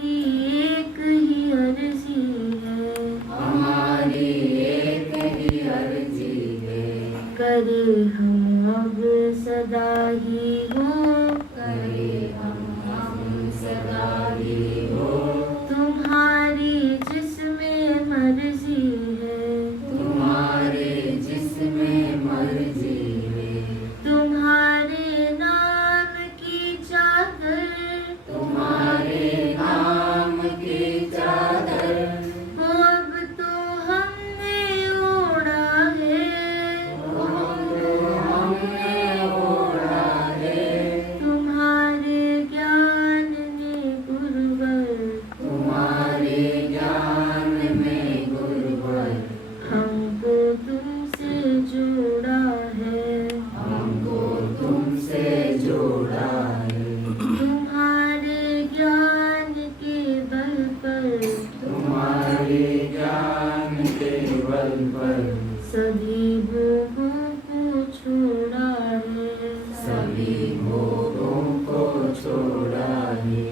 एक ही अर्जी है, हमारी एक ही अर्जी है। करे हम अब सदा ही हो, करे हम सदा ही हो। तुम्हारी जिसमें मर्जी है, तुम्हारे जिसमें मर्जी है। तुम्हारे नाम की चादर, तुम्हारे नाम की चादर वो अब तो हमने ओढ़ा है, हमने ओढ़ा है। तुम्हारे ज्ञान में गुरुवर, तुम्हारे ज्ञान में गुरुवर हमको तुमसे जोड़ा है, हमको तुमसे जोड़ा है। तुम्हारे ज्ञान के बल पर, तुम्हारे ज्ञान के बल पर सभी भोगों को छोड़ा है, सभी भोगों को छोड़ा है।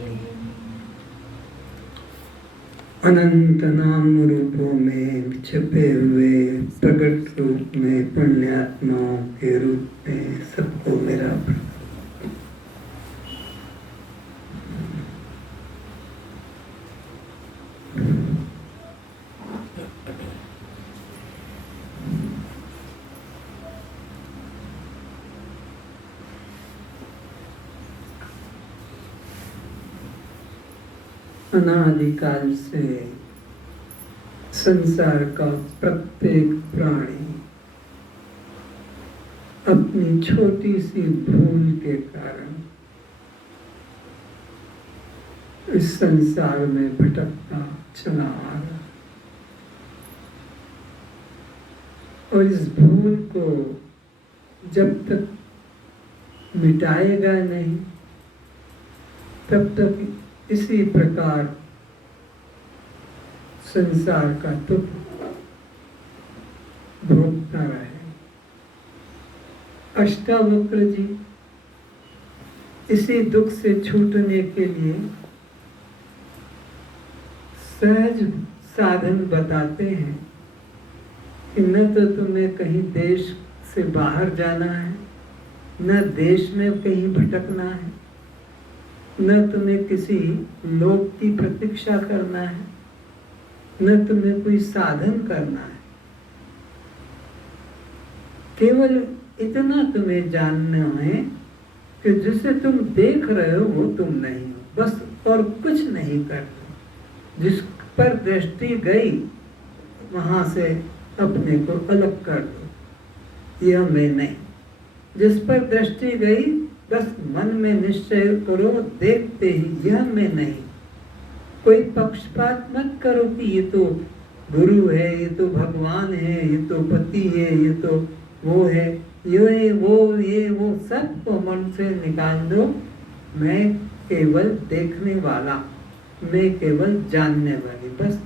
अनंत नाम रूपों में छिपे हुए प्रकट रूप में पुण्यात्माओं के रूप में सबको मेरा प्रणाम। अनादिकाल से संसार का प्रत्येक प्राणी अपनी छोटी सी भूल के कारण इस संसार में भटकता चला आ रहा, और इस भूल को जब तक मिटाएगा नहीं तब तक इसी प्रकार संसार का दुख भोगता रहे। अष्टावक्र जी इसी दुख से छूटने के लिए सहज साधन बताते हैं कि न तो तुम्हें कहीं देश से बाहर जाना है, न देश में कहीं भटकना है, न तुम्हें किसी लोक की प्रतीक्षा करना है, न तुम्हें कोई साधन करना है। केवल इतना तुम्हें जानना है कि जिसे तुम देख रहे हो वो तुम नहीं हो, बस और कुछ नहीं करते। जिस पर दृष्टि गई वहां से अपने को अलग कर दो, यह मैं नहीं। जिस पर दृष्टि गई बस मन में निश्चय करो, देखते ही यह मैं नहीं। कोई पक्षपात मत करो कि ये तो गुरु है, ये तो भगवान है, ये तो पति है, ये तो वो है, ये वो सब को मन से निकाल दो। मैं केवल देखने वाला, मैं केवल जानने वाली, बस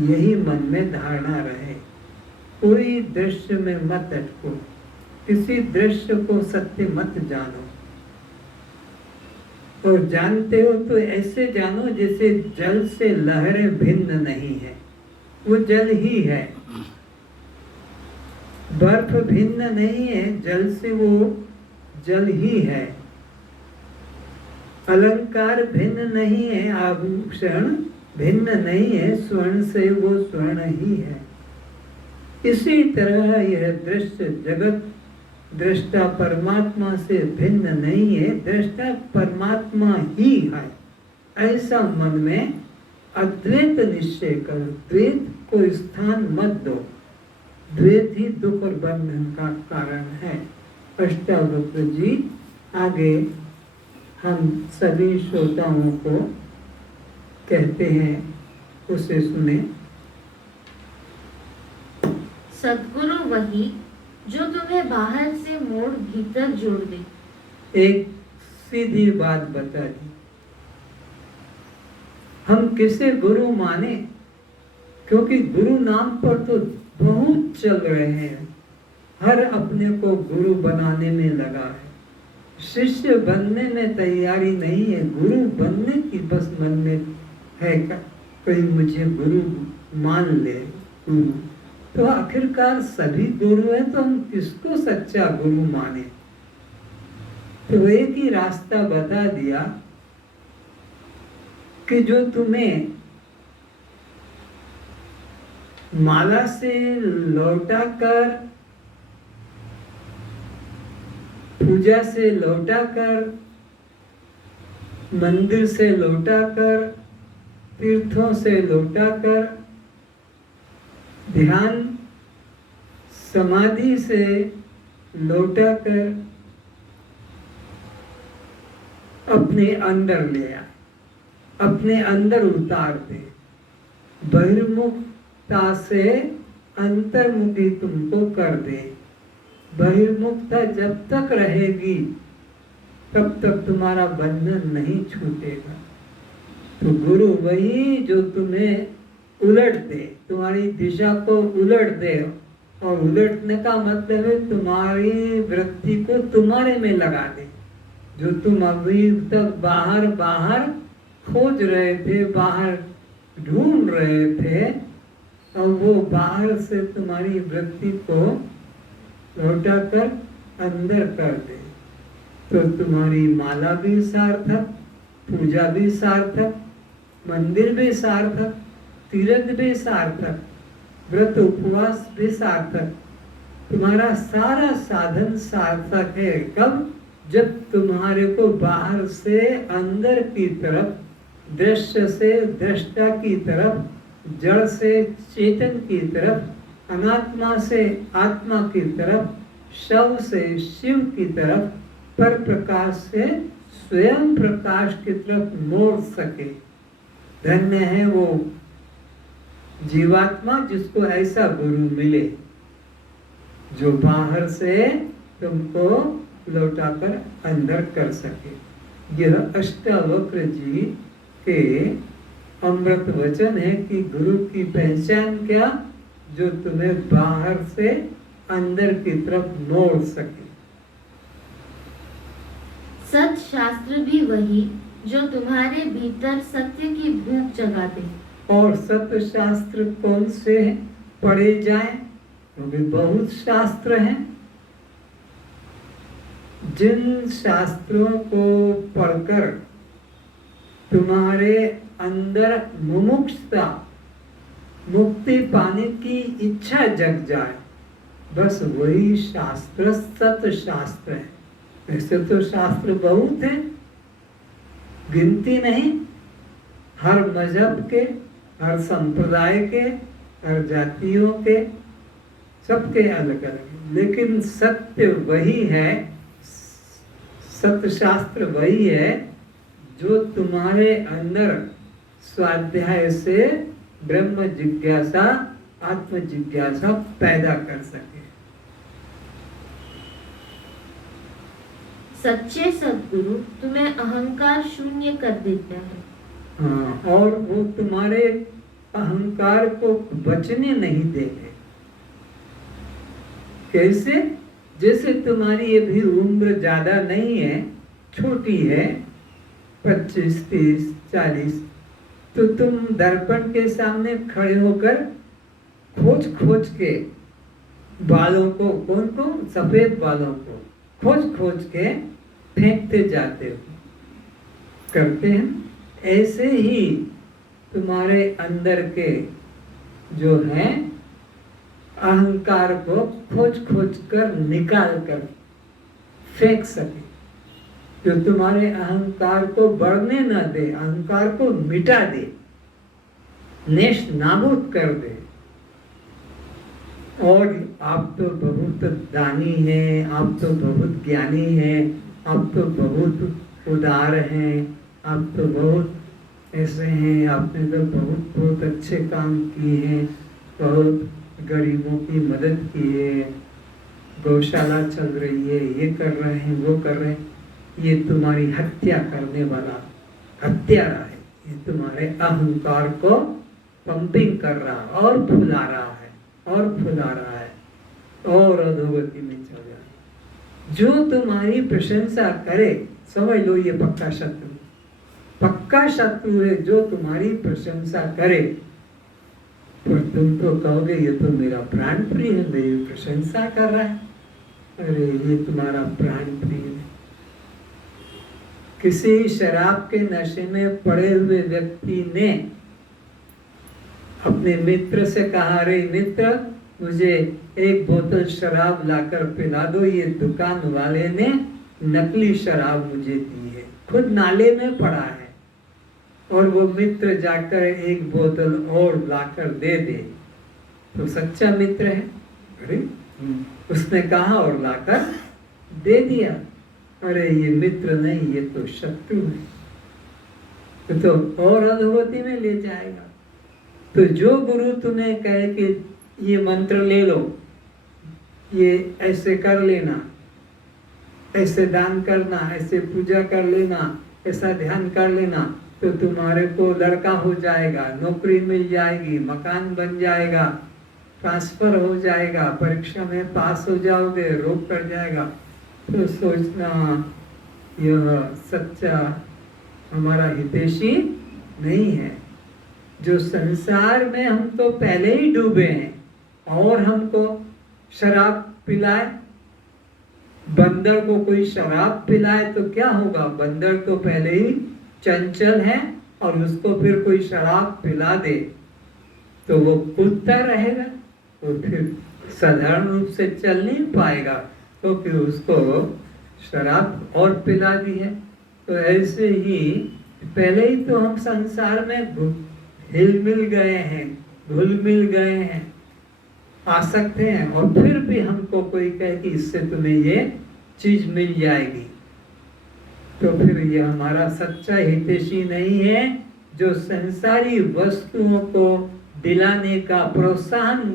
यही मन में धारणा रहे। कोई दृश्य में मत अटको, किसी दृश्य को सत्य मत जानो, और जानते हो तो ऐसे जानो जैसे जल से लहरें भिन्न नहीं है, वो जल ही है। बर्फ भिन्न नहीं है, जल से वो जल ही है। अलंकार भिन्न नहीं है, आभूषण भिन्न नहीं है, स्वर्ण से वो स्वर्ण ही है। इसी तरह यह दृश्य जगत दृष्टा परमात्मा से भिन्न नहीं है, दृष्टा परमात्मा ही है। ऐसा मन में अद्वैत निश्चय करो, द्वैत को स्थान मत दो। द्वैत ही दुख और बंधन का कारण है। अष्टावक्र जी आगे हम सभी श्रोताओं को कहते हैं, उसे सुने। सद्गुरु वही जो तुम्हें बाहर से मोड़ भीतर जोड़ दे। एक सीधी बात बता दी, हम किसे गुरु माने, क्योंकि गुरु नाम पर तो बहुत चल रहे हैं, हर अपने को गुरु बनाने में लगा है। शिष्य बनने में तैयारी नहीं है, गुरु बनने की बस मन में है का कोई मुझे गुरु मान ले गुरु, तो आखिरकार सभी गुरु हैं, तो हम किसको सच्चा गुरु माने? तो एक ही रास्ता बता दिया कि जो तुम्हें माला से लौटाकर, पूजा से लौटाकर, मंदिर से लौटाकर, तीर्थों से लौटाकर, ध्यान समाधि से लौटाकर अपने अंदर ले आ, अपने अंदर उतार दे। बहिर्मुखता से अंतर्मुखी तुमको कर दे। बहिर्मुखता जब तक रहेगी तब तक तुम्हारा बंधन नहीं छूटेगा। तो गुरु वही जो तुम्हें उलट दे, तुम्हारी दिशा को उलट दे। और उलटने का मतलब है तुम्हारी वृत्ति को तुम्हारे में लगा दे। जो तुम अभी तक बाहर बाहर खोज रहे थे, बाहर ढूंढ रहे थे, और वो बाहर से तुम्हारी वृत्ति को लौटाकर अंदर कर दे। तो तुम्हारी माला भी सार्थक, पूजा भी सार्थक, मंदिर भी सार्थक, तीर्थ भी सार्थक, व्रत उपवास भी सार्थक, तुम्हारा सारा साधन सार्थक है। कब? जब तुम्हारे को बाहर से अंदर की तरफ, दृश्य से दृष्टा की तरफ, जड़ से चेतन की तरफ, अनात्मा से आत्मा की तरफ, शव से शिव की तरफ, पर प्रकाश से स्वयं प्रकाश की तरफ मोड़ सके। धन्य है वो जीवात्मा जिसको ऐसा गुरु मिले, जो बाहर से तुमको लौटाकर अंदर कर सके। यह अष्टावक्र जी के अमृत वचन है कि गुरु की पहचान क्या? जो तुम्हें बाहर से अंदर की तरफ मोड़ सके। सत शास्त्र भी वही जो तुम्हारे भीतर सत्य की भूख जगा दे। और सत्य शास्त्र कौन से पढ़े जाएं? क्योंकि बहुत शास्त्र हैं। जिन शास्त्रों को पढ़कर तुम्हारे अंदर मुमुक्षुता, मुक्ति पाने की इच्छा जग जाए, बस वही शास्त्र सत्य शास्त्र है। ऐसे तो शास्त्र बहुत हैं, गिनती नहीं। हर मजहब के, हर संप्रदाय के, हर जातियों के, सबके अलग अलग, लेकिन सत्य वही है, सत्य शास्त्र वही है जो तुम्हारे अंदर स्वाध्याय से ब्रह्म जिज्ञासा, आत्म जिज्ञासा पैदा कर सके। सच्चे सद्गुरु तुम्हें अहंकार शून्य कर देता है। हाँ, और वो तुम्हारे अहंकार को बचने नहीं देंगे। कैसे? जैसे तुम्हारी अभी उम्र ज्यादा नहीं है, छोटी है, 25, 30, 40, तो तुम दर्पण के सामने खड़े होकर खोज खोज के बालों को, कौन को? सफेद बालों को खोज खोज के फेंकते जाते हो, करते हैं। ऐसे ही तुम्हारे अंदर के जो है अहंकार को खोज खोज कर निकाल कर फेंक सके, जो तुम्हारे अहंकार को बढ़ने न दे, अहंकार को मिटा दे, नेश नाबूद कर दे। और आप तो बहुत दानी हैं, आप तो बहुत ज्ञानी हैं, आप तो बहुत उदार हैं, आप तो बहुत ऐसे हैं, आपने तो बहुत बहुत अच्छे काम किए हैं, बहुत गरीबों की मदद की है, गौशाला चल रही है, ये कर रहे हैं, वो कर रहे हैं। ये तुम्हारी हत्या करने वाला हत्यारा है। ये तुम्हारे अहंकार को पंपिंग कर रहा है और फुला रहा है और फुला रहा है और अधोगति में चल रहा है। जो तुम्हारी प्रशंसा करे, समझ लो ये पक्का शत्रु। पक्का शत्रु है जो तुम्हारी प्रशंसा करे, पर तुम तो कहोगे ये तो मेरा प्राण प्रिय है, मेरी प्रशंसा कर रहा है। अरे ये तुम्हारा प्राण प्रिय है। किसी शराब के नशे में पड़े हुए व्यक्ति ने अपने मित्र से कहा, अरे मित्र मुझे एक बोतल शराब लाकर पिला दो, ये दुकान वाले ने नकली शराब मुझे दी है, खुद नाले में पड़ा है। और वो मित्र जाकर एक बोतल और लाकर दे दे तो सच्चा मित्र है। अरे उसने कहा और लाकर दे दिया। अरे ये मित्र नहीं, ये तो शत्रु है, तो और अधोगति में ले जाएगा। तो जो गुरु तुम्हें कहे कि ये मंत्र ले लो, ये ऐसे कर लेना, ऐसे दान करना, ऐसे पूजा कर लेना, ऐसा ध्यान कर लेना, तो तुम्हारे को लड़का हो जाएगा, नौकरी मिल जाएगी, मकान बन जाएगा, ट्रांसफर हो जाएगा, परीक्षा में पास हो जाओगे, रोग कर जाएगा, तो सोचना यह सच्चा हमारा हितैषी नहीं है। जो संसार में हम तो पहले ही डूबे हैं और हमको शराब पिलाए, बंदर को कोई शराब पिलाए तो क्या होगा? बंदर तो पहले ही चंचल है और उसको फिर कोई शराब पिला दे तो वो कूदता रहेगा, तो फिर साधारण रूप से चल नहीं पाएगा, तो फिर उसको शराब और पिला दी है। तो ऐसे ही पहले ही तो हम संसार में हिल मिल गए हैं, घुल मिल गए हैं, आसक्त हैं, और फिर भी हमको कोई कहे कि इससे तुम्हें ये चीज मिल जाएगी, तो फिर ये हमारा सच्चा हितैषी नहीं है, जो संसारी वस्तुओं को दिलाने का प्रोत्साहन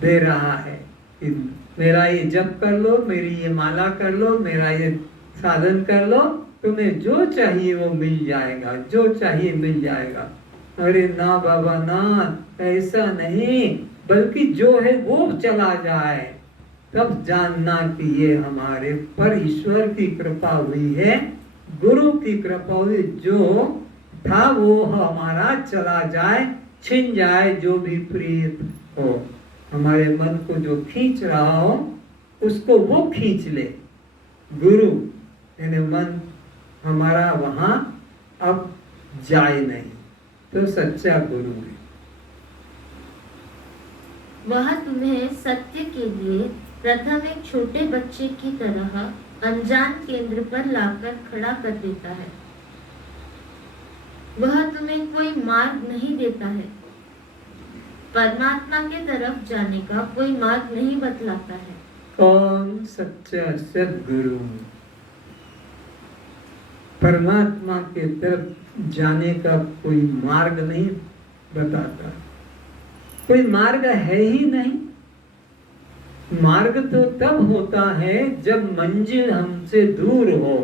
दे रहा है कि मेरा ये जप कर लो, मेरी ये माला कर लो, मेरा ये साधन कर लो, तुम्हें जो चाहिए वो मिल जाएगा, जो चाहिए मिल जाएगा। अरे ना बाबा ना, ऐसा नहीं, बल्कि जो है वो चला जाए, तब जानना कि ये हमारे पर ईश्वर की कृपा हुई है, गुरु की कृपा हुई, जो था वो हमारा चला जाए, छिन जाए, जो भी प्रिय हो, हमारे मन को जो खींच रहा हो उसको वो खींच ले। गुरु यानी मन हमारा वहां अब जाए नहीं, तो सच्चा गुरु है। वह तुम्हें सत्य के लिए प्रथम एक छोटे बच्चे की तरह अनजान केंद्र पर लाकर खड़ा कर देता है। वह तुम्हें कोई मार्ग नहीं देता है, परमात्मा के तरफ जाने का कोई मार्ग नहीं बतलाता है। कौन सच्चा सद्गुरु परमात्मा के तरफ जाने का कोई मार्ग नहीं बताता, कोई मार्ग है ही नहीं। मार्ग तो तब होता है जब मंजिल हमसे दूर हो,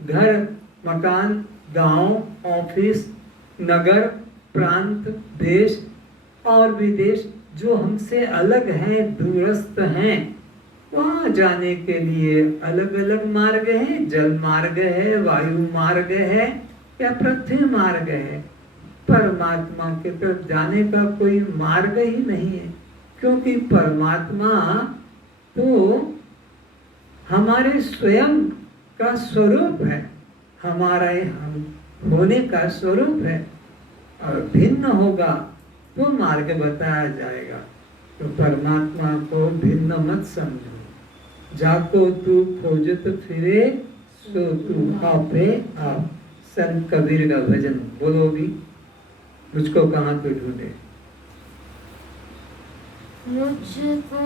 घर, मकान, गांव, ऑफिस, नगर, प्रांत, देश और विदेश जो हमसे अलग हैं, दूरस्थ हैं, वहां जाने के लिए अलग अलग मार्ग है। जल मार्ग है, वायु मार्ग है या पृथ्वी मार्ग है। परमात्मा के तरफ जाने का कोई मार्ग ही नहीं है, क्योंकि परमात्मा तो हमारे स्वयं का स्वरूप है, हमारे हम होने का स्वरूप है, और भिन्न होगा तो मार्ग बताया जाएगा। तो परमात्मा को भिन्न मत समझो। जाको तू खोजत फिरे सो तू आपे आप। संत कबीर का भजन बोलो भी, मुझको कहाँ तो ढूंढे। मुझको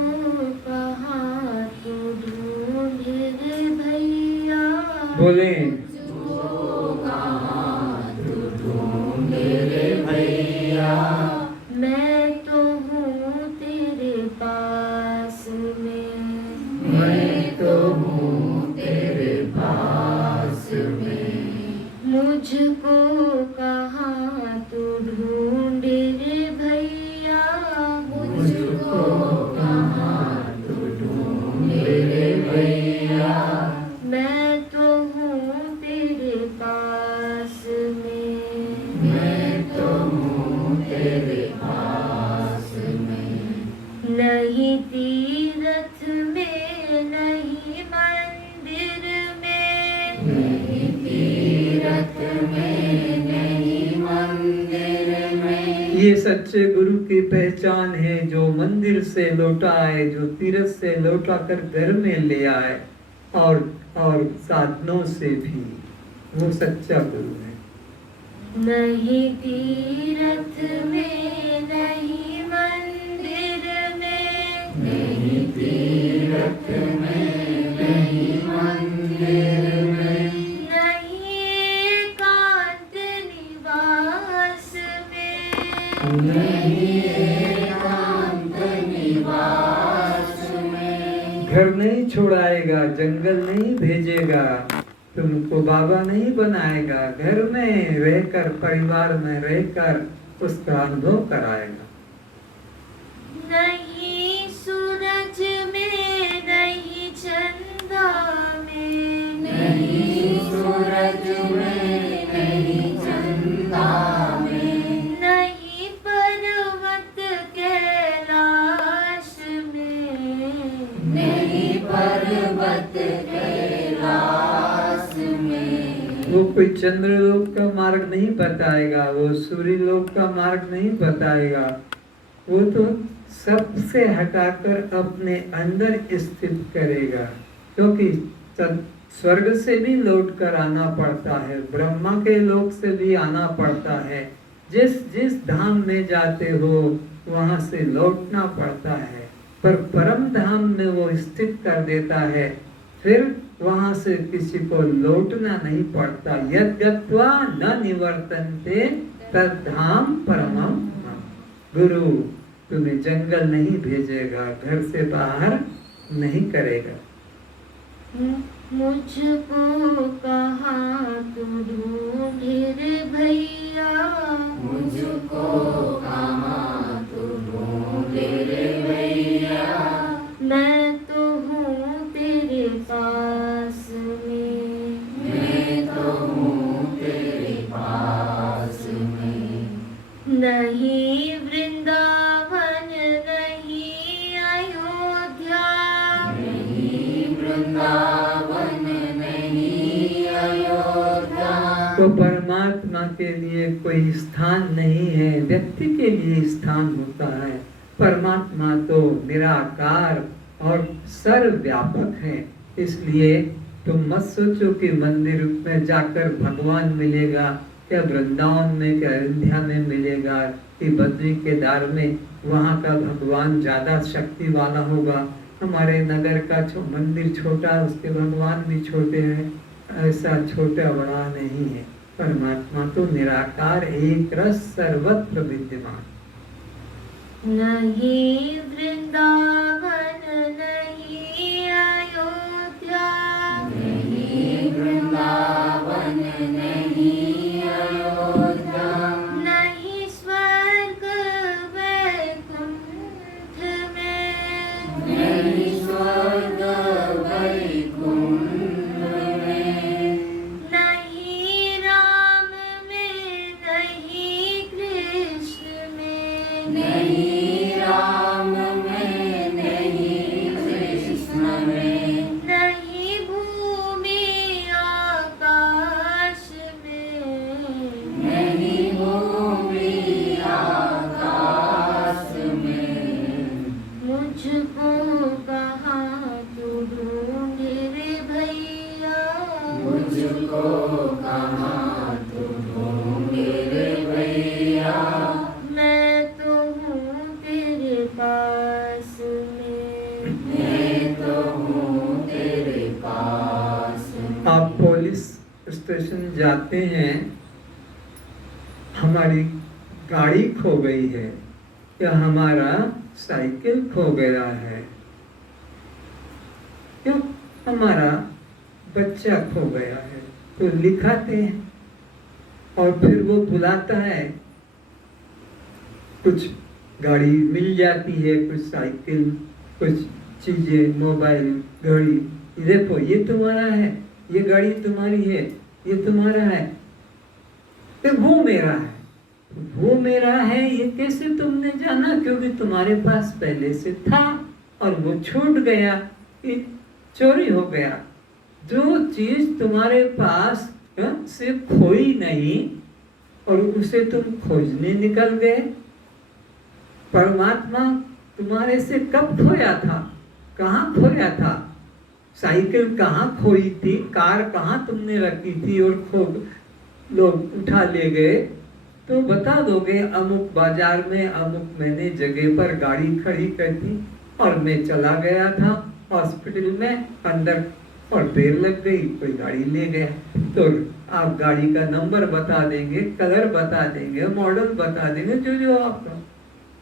कहाँ तो ढूंढे रे भैया, बोले मैं तो हूँ तेरे पास में, मैं तो हूँ तेरे पास में, मुझको कहाँ तो ढूंढे रे भैया, मुझको कहाँ तो ढूंढे रे भैया, मैं तो हूँ मैं तो हूँ तेरे पास में। नहीं तीरथ में नहीं मंदिर में, नहीं तीरथ में नहीं मंदिर में। ये सच्चे गुरु की पहचान है, जो मंदिर से लौटा आए, जो तीर्थ से लौटा कर घर में ले आए, और साधनों से भी, वो सच्चा गुरु है। नहीं तीरथ में नहीं मंदिर में, नहीं तीरथ में नहीं मंदिर में। नहीं एकांत निवास में, नहीं एकांत निवास में। घर नहीं छोड़ाएगा, जंगल नहीं भेजेगा, तुमको बाबा नहीं बनाएगा, घर में रहकर, परिवार में रहकर उसका अनुभव कराएगा। नहीं सूरज में नहीं चंदा में, नहीं सूरज में नहीं चंदा में। नहीं पर्वत कैलाश में, नहीं पर्वत कैलाश में। वो कोई चंद्रलोक का मार्ग नहीं बताएगा, वो सूर्यलोक का मार्ग नहीं बताएगा, वो तो सबसे हटाकर अपने अंदर स्थित करेगा। क्योंकि स्वर्ग से भी लौट कर आना पड़ता है, ब्रह्मा के लोक से भी आना पड़ता है। जिस जिस धाम में जाते हो वहां से लौटना पड़ता है, पर परम धाम में वो स्थित कर देता है, फिर वहां से किसी को लौटना नहीं पड़ता। यद गत्वा न निवर्तन्ते तद धाम परमम मम। गुरु तुम्हें जंगल नहीं भेजेगा, घर से बाहर नहीं करेगा। मुझको कहाँ तू ढूंढे रे भैया, मुझको कहाँ तू ढूंढे रे भैया। मैं तो हूँ तेरे पास में, मैं तो हूँ तेरे पास में। नहीं वृंदावन नहीं अयोध्या, नहीं वृंदावन नहीं अयोध्या। तो परमात्मा के लिए कोई स्थान नहीं है, व्यक्ति के लिए स्थान होता है। परमात्मा तो निराकार और सर्वव्यापक है। इसलिए तुम मत सोचो कि मंदिर में जाकर भगवान मिलेगा, क्या वृंदावन में, क्या अयोध्या में मिलेगा, कि बद्री केदार में वहाँ का भगवान ज्यादा शक्ति वाला होगा, हमारे नगर का मंदिर छोटा, उसके भगवान भी छोटे हैं। ऐसा छोटा बड़ा नहीं है। परमात्मा तो निराकार एक रस सर्वत्र विद्यमान। नहीं वृंदावन नहीं अयोध्या, नहीं वृंदावन नहीं अयोध्या। नहीं स्वर्ग वैकुंठ में, नहीं स्वर्ग वैकुंठ में। नहीं राम में नहीं कृष्ण में, नहीं राम में नहीं कृष्ण में। नहीं भूमि आकाश में, नहीं भूमि आकाश में। मुझको कहाँ तू ढूंढे रे भैया, मुझको कहाँ तू ढूंढे रे भैया। मैं तो हूँ तेरे पास में। मैं तो हूँ तेरे पास में। आप पुलिस स्टेशन जाते हैं, हमारी गाड़ी खो गई है या हमारा साइकिल खो गया है, क्यों हमारा बच्चा खो गया है, तो लिखाते हैं और फिर वो बुलाता है। कुछ गाड़ी मिल जाती है, कुछ साइकिल, कुछ चीजें, मोबाइल, घड़ी, देखो ये तुम्हारा है, ये गाड़ी तुम्हारी है, ये तुम्हारा है। कि वो मेरा है। वो मेरा है ये कैसे तुमने जाना? क्योंकि तुम्हारे पास पहले से था और वो छूट गया, ये चोरी हो गया। जो चीज तुम्हारे पास से खोई नहीं और उसे तुम खोजने निकल गए। परमात्मा तुम्हारे से कब खोया था? कहाँ खोया था? साइकिल कहाँ खोई थी? कार कहाँ तुमने रखी थी और खो लोग उठा ले गए? तो बता दोगे अमुक बाजार में अमुक मैंने जगह पर गाड़ी खड़ी कर दी और मैं चला गया था हॉस्पिटल में अंदर और देर लग गई, कोई गाड़ी ले गया। तो आप गाड़ी का नंबर बता देंगे, कलर बता देंगे, मॉडल बता देंगे, जो आपका।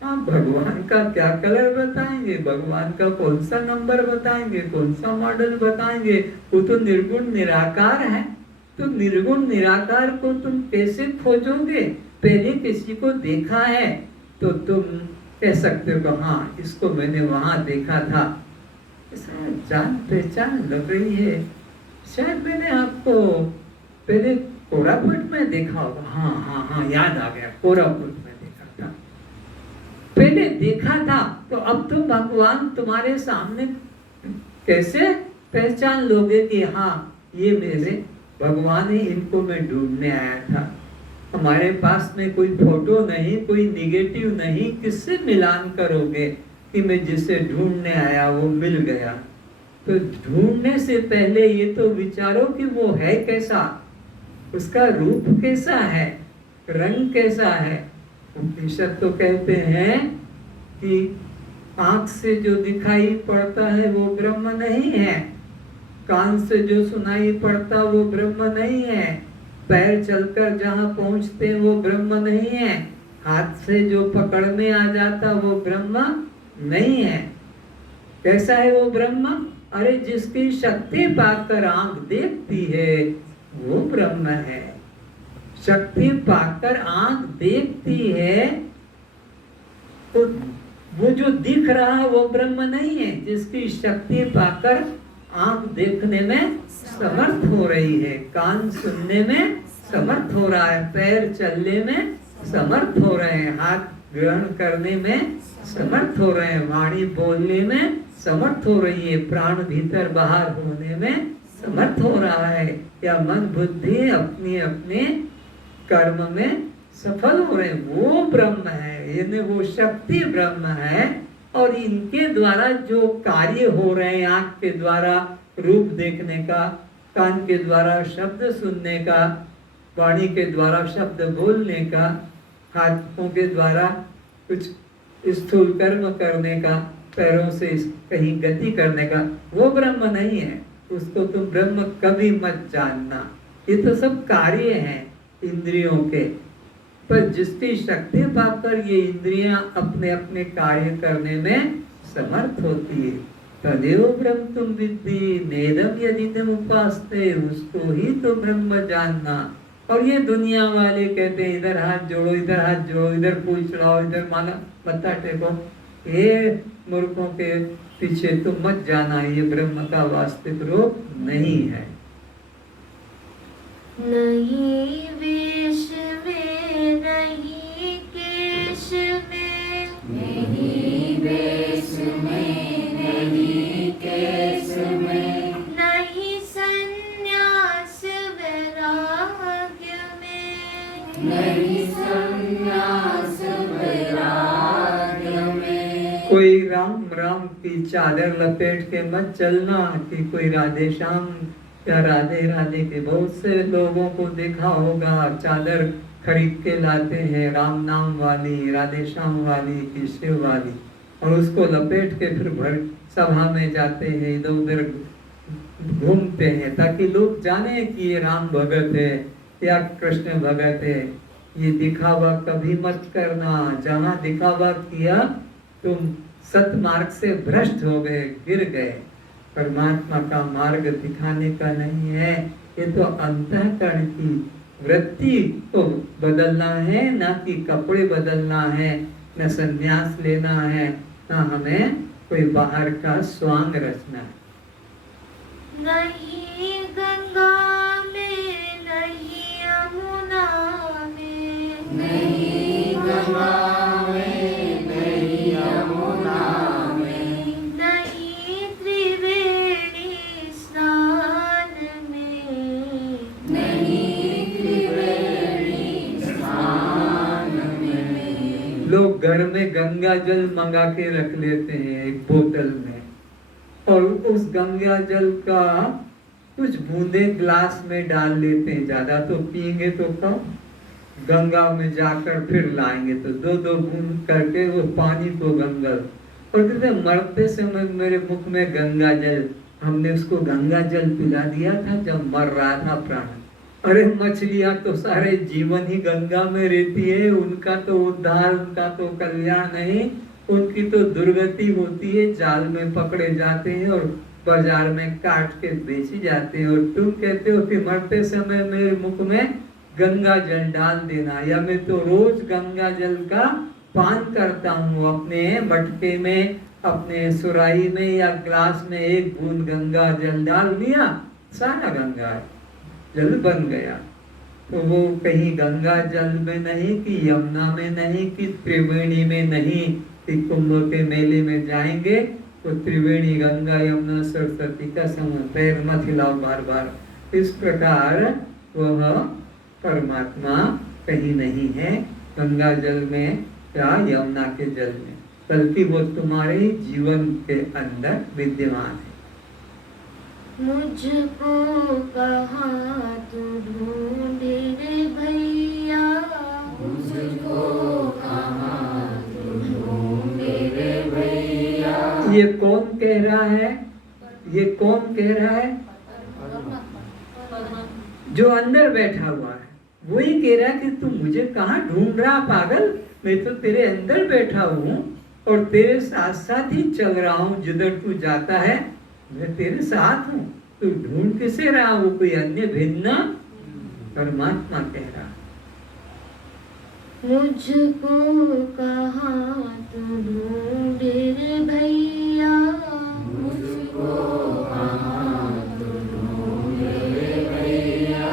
आप भगवान का क्या कलर बताएंगे? भगवान का कौन सा नंबर बताएंगे? कौन सा मॉडल बताएंगे? वो तो निर्गुण निराकार है। तो निर्गुण निराकार को तुम कैसे खोजोगे? पहले किसी को देखा है तो तुम कह सकते हो हाँ इसको मैंने वहां देखा था, जान पहचान लग रही है, शायद मैंने आपको पहले कोरापुट में देखा होगा। हाँ हाँ हाँ याद आ गया, कोरापुट में देखा था, पहले देखा था। तो अब तुम भगवान तुम्हारे सामने कैसे पहचान लोगे कि हाँ ये मेरे भगवान ही, इनको मैं ढूंढने आया था। हमारे पास में कोई फोटो नहीं, कोई निगेटिव नहीं, किससे मिलान करोगे कि मैं जिसे ढूंढने आया वो मिल गया? तो ढूंढने से पहले ये तो विचारो कि वो है कैसा, उसका रूप कैसा है, रंग कैसा है। उपनिषद तो कहते हैं कि आंख से जो दिखाई पड़ता है वो ब्रह्म नहीं है, कान से जो सुनाई पड़ता वो ब्रह्म नहीं है, पैर चलकर जहाँ पहुँचते वो ब्रह्म नहीं है, हाथ से जो पकड़ में आ जाता वो ब्रह्म नहीं है। कैसा है वो ब्रह्म? अरे जिसकी शक्ति पाकर आंख देखती है वो ब्रह्म है। शक्ति पाकर आंख देखती है तो वो जो दिख रहा है वो ब्रह्म नहीं है। जिसकी शक्ति पाकर आंख देखने में समर्थ हो रही है, कान सुनने में समर्थ हो रहा है, पैर चलने में समर्थ हो रहे हैं, हाथ ग्रहण करने में समर्थ हो रहे हैं, वाणी बोलने में समर्थ हो रही है, प्राण भीतर बाहर होने में समर्थ हो रहा है, या मन बुद्धि अपने अपने कर्म में सफल हो रहे हैं, वो ब्रह्म है। यानी वो शक्ति ब्रह्म है। और इनके द्वारा जो कार्य हो रहे हैं, आंख के द्वारा रूप देखने का, कान के द्वारा शब्द सुनने का, वाणी के द्वारा शब्द बोलने का, हाथों के द्वारा कुछ स्थूल कर्म करने का, पैरों से कहीं गति करने का, वो ब्रह्म नहीं है। उसको तुम ब्रह्म कभी मत जानना। ये तो सब कार्य हैं इंद्रियों के। पर जिसकी शक्ति पाकर ये इंद्रियां अपने अपने कार्य करने में समर्थ होती है, तदेव ब्रह्म तुम विद्धि नेदम यदि तुम उपासते, उसको ही तो ब्रह्म जानना। और ये दुनिया वाले कहते हैं इधर हाथ जोड़ो, इधर हाथ जोड़ो, इधर फूल चढ़ाओ, इधर माला मत्था टेको। ये मूर्खों के पीछे तुम मत जाना, ये ब्रह्म का वास्तविक रूप नहीं है। नहीं वेश में, नहीं केश में, नहीं वेश में, नहीं केश में, नहीं संन्यास वैराग्य में, नहीं संन्यास वैराग्य में। कोई राम राम की चादर लपेट के मत चलना कि कोई राधे श्याम या राधे राधे के। बहुत से लोगों को देखा होगा चादर खरीद के लाते हैं, राम नाम वाली, राधे श्याम वाली की, शिव वाली, और उसको लपेट के फिर भर सभा में जाते हैं, इधर उधर घूमते हैं ताकि लोग जाने कि ये राम भगत है या कृष्ण भगत है। ये दिखावा कभी मत करना। जहाँ दिखावा किया तुम सतमार्ग से भ्रष्ट हो गए, गिर गए। परमात्मा का मार्ग दिखाने का नहीं है। ये तो अंतःकरण की वृत्ति को बदलना है, ना कि कपड़े बदलना है, न संन्यास लेना है, ना हमें कोई बाहर का स्वांग रचना है। नहीं गंगा में, नहीं यमुना में, लोग घर में गंगा जल मंगा के रख लेते हैं एक बोतल में, और उस गंगा जल का कुछ बूंदे ग्लास में डाल लेते हैं। ज्यादा तो पिएंगे तो कम, गंगा में जाकर फिर लाएंगे तो दो दो बूंद करके वो पानी को गंगा, और कहते मरते समय मेरे मुख में गंगा जल, हमने उसको गंगा जल पिला दिया था जब मर रहा था प्राण। अरे मछलियां तो सारे जीवन ही गंगा में रहती है, उनका तो उद्धार, उनका तो कल्याण नहीं, उनकी तो दुर्गति होती है, जाल में पकड़े जाते हैं और बाजार में काट के बेची जाते हैं। और तुम कहते हो कि मरते समय मेरे मुख में गंगा जल डाल देना, या मैं तो रोज गंगा जल का पान करता हूँ, अपने मटके में, अपने सुराही में या ग्लास में एक बूंद गंगा जल डाल दिया, सारा गंगा जल बन गया। तो वो कहीं गंगा जल में नहीं, कि यमुना में नहीं, कि त्रिवेणी में नहीं, कि कुंभ के मेले में जाएंगे तो त्रिवेणी गंगा यमुना सरस्वती का समय, पैर मत हिलाओ बार बार। इस प्रकार वह परमात्मा कहीं नहीं है गंगा जल में या यमुना के जल में, बल्कि वो तुम्हारे जीवन के अंदर विद्यमान है। मुझको कहाँ तू ढूंढे रे भैया, मुझको कहाँ तू ढूंढे रे भैया। ये कौन कह रहा है? ये कौन कह रहा है? जो अंदर बैठा हुआ है वही कह रहा है कि तू मुझे कहाँ ढूंढ रहा पागल, मैं तो तेरे अंदर बैठा हूँ और तेरे साथ साथ ही चल रहा हूँ, जिधर तू जाता है मैं तेरे साथ हूँ। तू ढूंढ किसे रहा? वो कोई अन्य भिन्न परमात्मा कह रहा। मुझको कहाँ तू ढूंढे रे भैया, मुझको कहाँ तू ढूंढे रे भैया।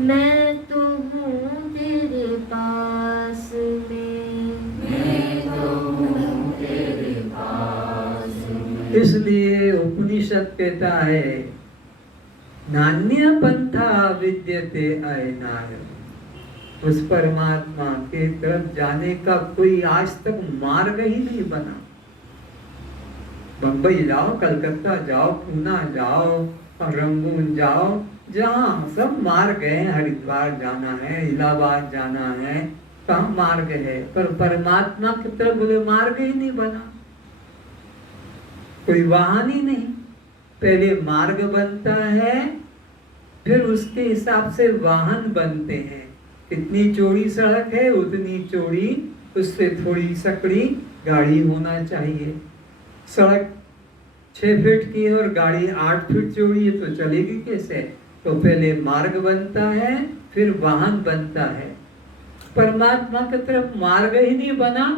मैं तो हूँ तेरे पास में, मैं तो हूँ तेरे पास में। इसलिए उपनिषद कहता है नान्य पंथा विद्यते अयनाय, उस परमात्मा के तरफ जाने का कोई आज तक मार्ग ही नहीं बना। बम्बई जाओ, कलकत्ता जाओ, पूना जाओ, रंगून जाओ, जहाँ सब मार्ग है, हरिद्वार जाना है, इलाहाबाद जाना है, कहाँ मार्ग है, पर परमात्मा की तरफ बोले मार्ग ही नहीं बना, कोई वाहन ही नहीं। पहले मार्ग बनता है, फिर उसके हिसाब से वाहन बनते हैं। कितनी चौड़ी सड़क है उतनी चौड़ी, उससे थोड़ी सकड़ी गाड़ी होना चाहिए। सड़क 6 फीट की है और गाड़ी 8 फीट चौड़ी है तो चलेगी कैसे? तो पहले मार्ग बनता है, फिर वाहन बनता है। परमात्मा की तरफ मार्ग ही नहीं बना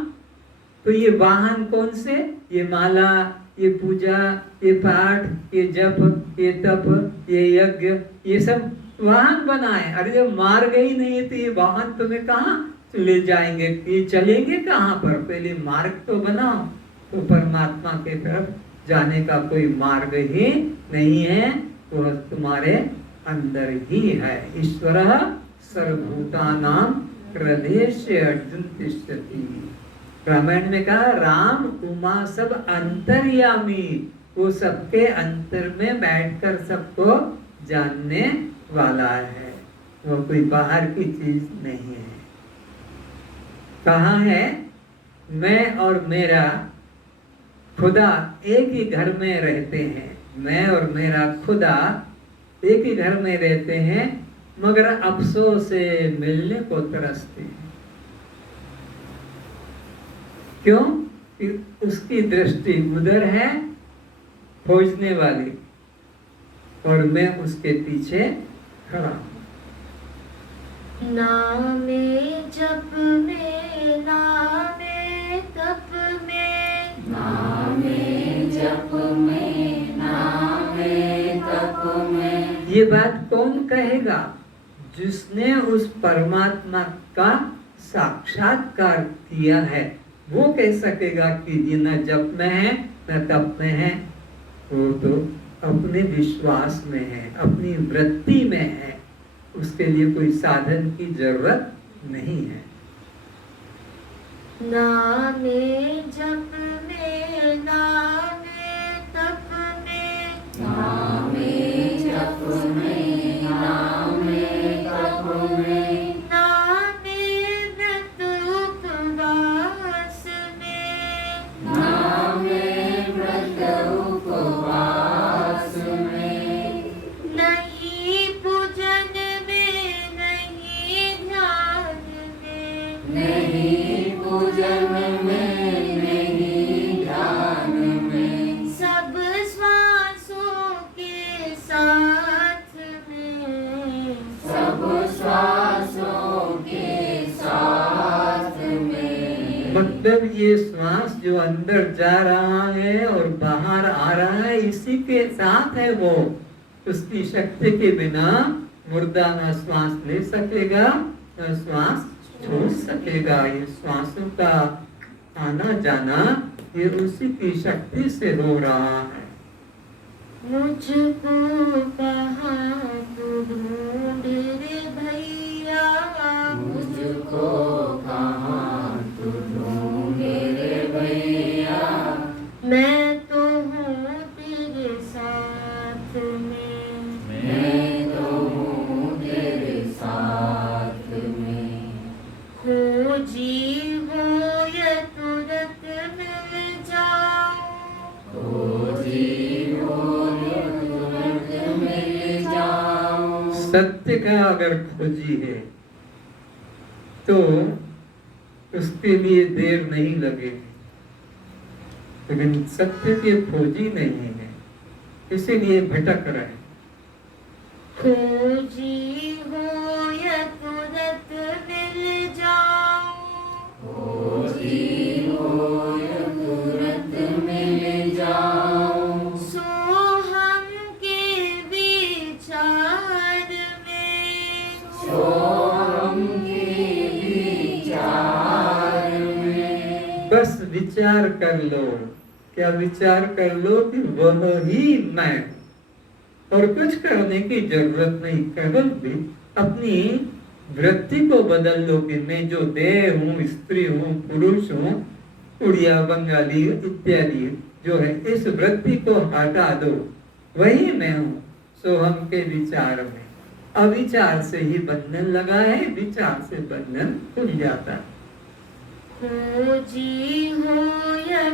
तो ये वाहन कौन से? ये माला, ये पूजा, ये पाठ, ये जप, ये तप, ये यज्ञ, ये सब वाहन बनाए। अरे जब मार्ग ही नहीं है तो ये वाहन तुम्हें कहाँ ले जाएंगे? ये चलेंगे कहाँ पर? पहले मार्ग तो बनाओ। तो परमात्मा के तरफ जाने का कोई मार्ग ही नहीं है, वह तुम्हारे अंदर ही है। ईश्वर सर्वभूतानां हृदयेषु अर्जुन तिष्ठति। रामायण में कहा राम उमा सब अंतर्यामी, वो सबके अंतर में बैठकर सबको जानने वाला है, वो कोई बाहर की चीज नहीं है। कहाँ है? मैं और मेरा खुदा एक ही घर में रहते हैं, मैं और मेरा खुदा एक ही घर में रहते हैं, मगर अफसोस से मिलने को तरसते हैं। क्यों? कि उसकी दृष्टि उधर है खोजने वाली, और मैं उसके पीछे खड़ा हूं। नामे जप में, नामे तप में, नामे जप में, नामे तप में। ये बात कौन कहेगा? जिसने उस परमात्मा का साक्षात्कार किया है, वो कह सकेगा कि ये न जप में है न तप में है। वो तो अपने विश्वास में है, अपनी वृत्ति में है, उसके लिए कोई साधन की जरूरत नहीं है। नामे जप में नामे तप में नामे जप में नामे तप में नामे व्रत उपवास में नामे व्रत उपवास में नहीं पूजन में नहीं ध्यान में नहीं पूजन में नहीं ध्यान में सब श्वासों के साथ में सब श्वासों के साथ में मतलब ये श्वास जो अंदर जा रहा है और बाहर आ रहा है, इसी के साथ है वो। उसकी शक्ति के बिना मुर्दा न श्वास ले सकेगा न श्वास छोड़ सकेगा। ये श्वासों का आना जाना ये उसी की शक्ति से हो रहा है। मुझको कहाँ तू ढूंढ रे भैया मुझको कहाँ तू ढूंढे रे भैया मैं तो हूँ तेरे साथ में मैं तो हूँ तेरे साथ में खोजी हो या तुरंत मिल जाऊं खोजी हो तुरंत मिल जाऊं सत्य का अगर खोजी है तो उसके लिए देर नहीं लगेगी, लेकिन सत्य के खोजी नहीं है, इसीलिए भटक रहे। खोजी हो या तुरंत मिल जाऊं खोजी हो तुरंत मिल जाऊं सो हम के विचार में सो हम के विचार में बस विचार कर लो। क्या विचार कर लो कि वह ही मैं, और कुछ करने की जरूरत नहीं। केवल भी अपनी वृत्ति को बदल लो कि मैं जो देह हूँ, स्त्री हूँ, पुरुष हूँ, उड़िया, बंगाली इत्यादि जो है, इस वृत्ति को हटा दो, वही मैं हूँ। सो हम के विचार में अविचार से ही बंधन लगा है, विचार से बंधन खुल जाता है। खोजी हो या